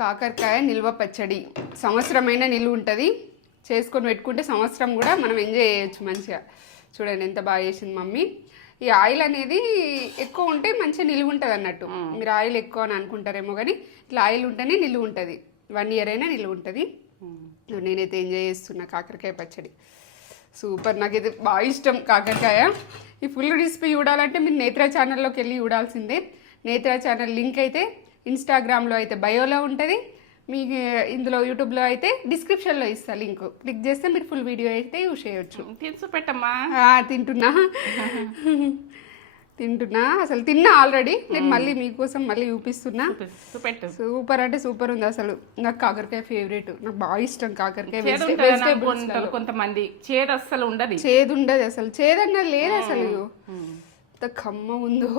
కాకరకాయ నిల్వ పచ్చడి సంవత్సరమైన నిల్వ ఉంటుంది. చేసుకొని పెట్టుకుంటే సంవత్సరం కూడా మనం ఎంజాయ్ చేయొచ్చు మంచిగా. చూడండి ఎంత బాగా చేసింది మమ్మీ. ఈ ఆయిల్ అనేది ఎక్కువ ఉంటే మంచిగా నిలువ ఉంటుంది అన్నట్టు. మీరు ఆయిల్ ఎక్కువ అని అనుకుంటారేమో, కానీ ఇట్లా ఆయిల్ ఉంటేనే నిలువ ఉంటుంది. 1 year అయినా నిలువ ఉంటుంది. నేనైతే ఎంజాయ్ చేస్తున్నా కాకరకాయ పచ్చడి. సూపర్. నాకైతే బాగా ఇష్టం కాకరకాయ. ఈ ఫుల్ రెసిపీ చూడాలంటే మీరు నేత్ర ఛానల్లోకి వెళ్ళి చూడాల్సిందే. నేత్ర ఛానల్ లింక్ అయితే ఇన్స్టాగ్రామ్లో అయితే బయోలో ఉంటుంది, మీకు ఇందులో యూట్యూబ్లో అయితే డిస్క్రిప్షన్లో ఇస్తా లింక్. క్లిక్ చేస్తే మీరు ఫుల్ వీడియో అయితే యూజ్ చేయొచ్చు. తీసి పెట్టమ్మా. తింటున్నా అసలు తిన్నా ఆల్రెడీ. నేను మళ్ళీ మీకోసం మళ్ళీ చూపిస్తున్నా. సూపర్ అంటే సూపర్ ఉంది అసలు. నాకు కాకరకాయ ఫేవరెట్, నాకు బాగా ఇష్టం కాకరకాయ. కొంతమంది చేదు అసలు ఉండదు, చేదు ఉండదు అసలు, చేదన్నా లేదు అసలు. ఎంత కమ్మ ఉందో.